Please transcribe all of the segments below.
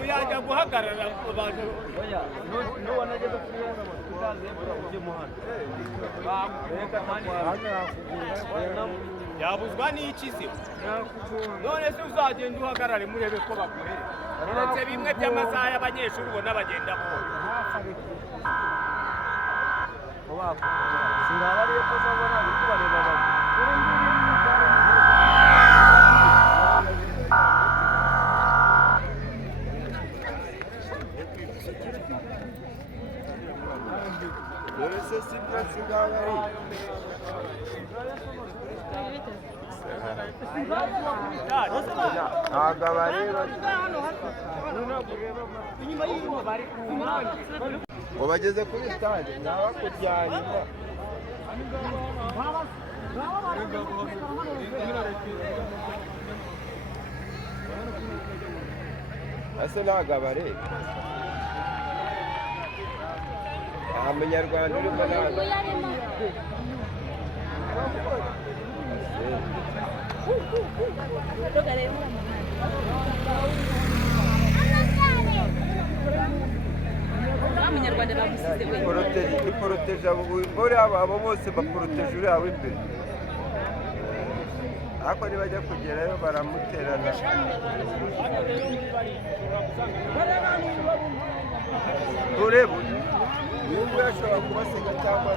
uyajya guhagarara abantu nubona ageze kuri wowe uzazembura ujye muhanda yabuzwa n'ikizi none se uzagenda uhagarare murebe ko baguhereza uretse bimwe by'amasaha y'abanyeshuri ubona bagenda singaba ariyo ko uzabona uri kubareba Ese si platsi gangari. Ngo bageze kuri stade naba kujyana ase nagabare Umunyarwanda urimo ntabwo Umunyarwanda bamusize we poroteje abo bose baporoteje uriya w'imbere ariko nibajya kugerayo baramuterana turebe uyu yashobora kubasiga cyangwa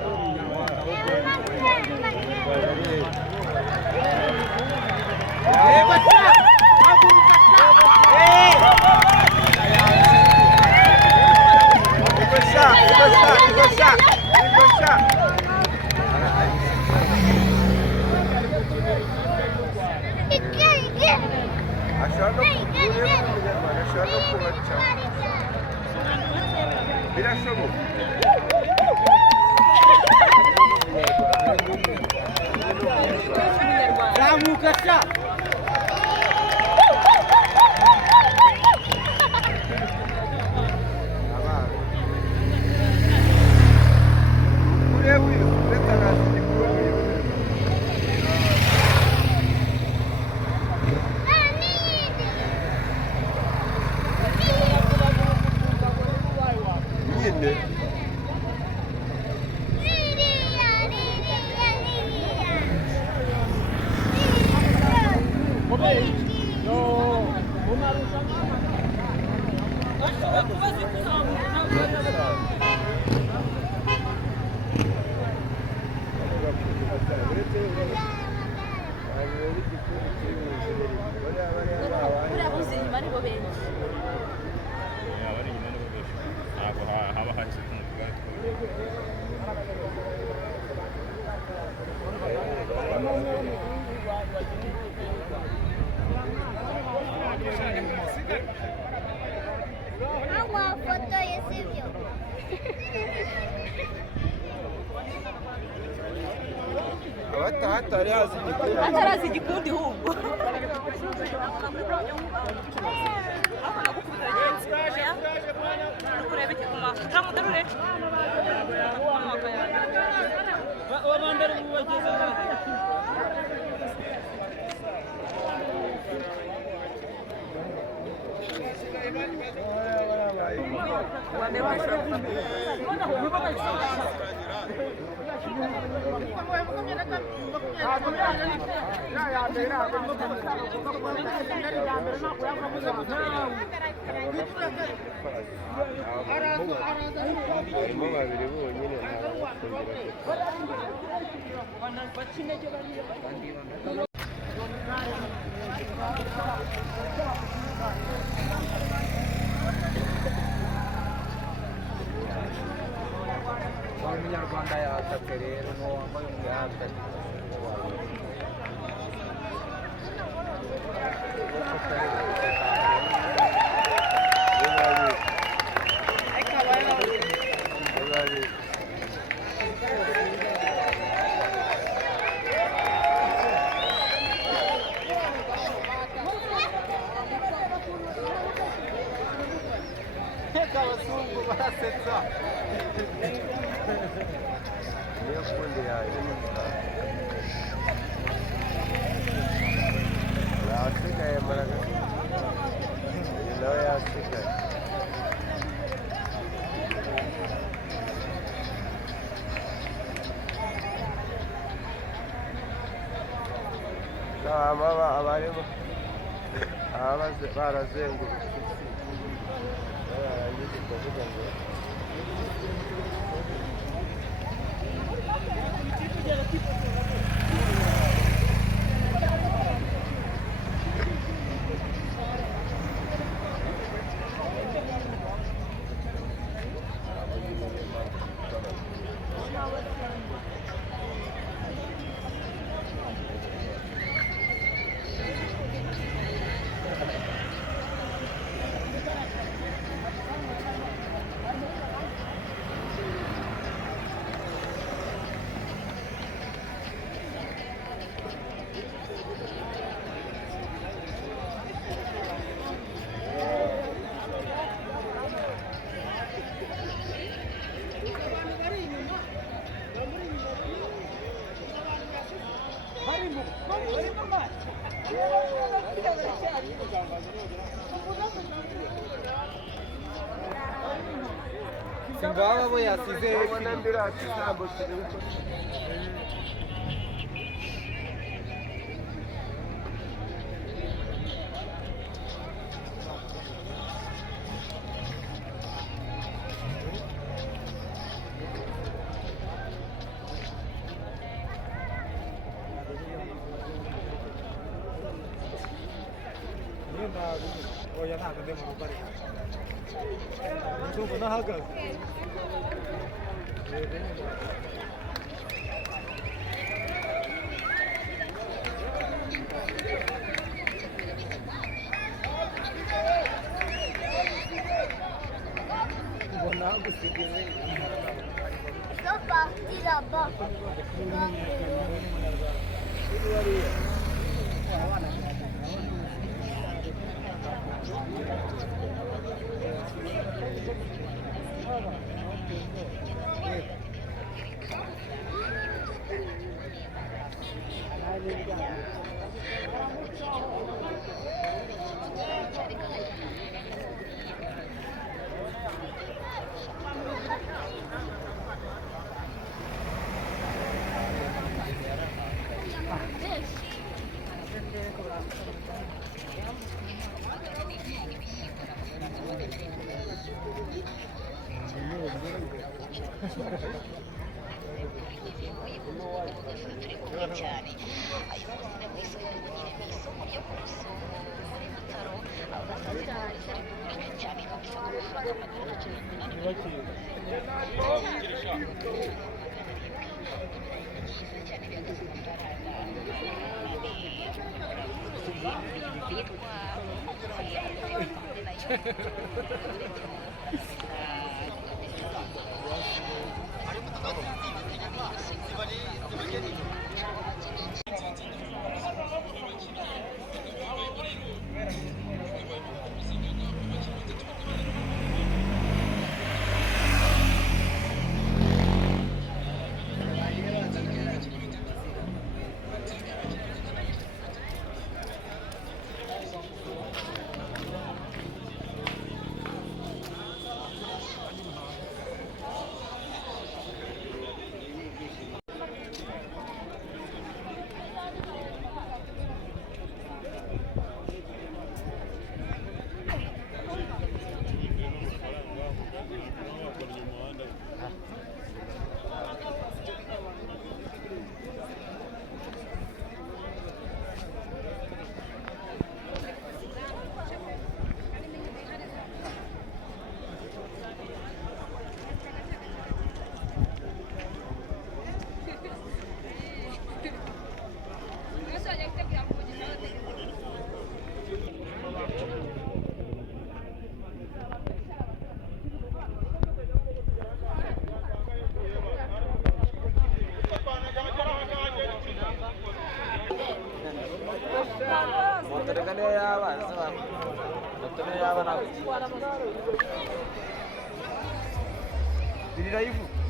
atarazi igikundi ahubwo kureba ikiguma uramudarure wabandara ubageza harimo babiri bonyine umunyarwanda yatatse rero n'uwo wambaye umwenda abazungu barasetsa niyo kundi yaje yasigaye mbaraga abarimo barazengurutse barangiza kuvuga ngo Singaba bo yasize ubona mbirasi ntabwo kirimo oya ntabwo ndi mu rugo ariko ndumva nahagaze ubona gusigaye sont partis là-bas. Biri live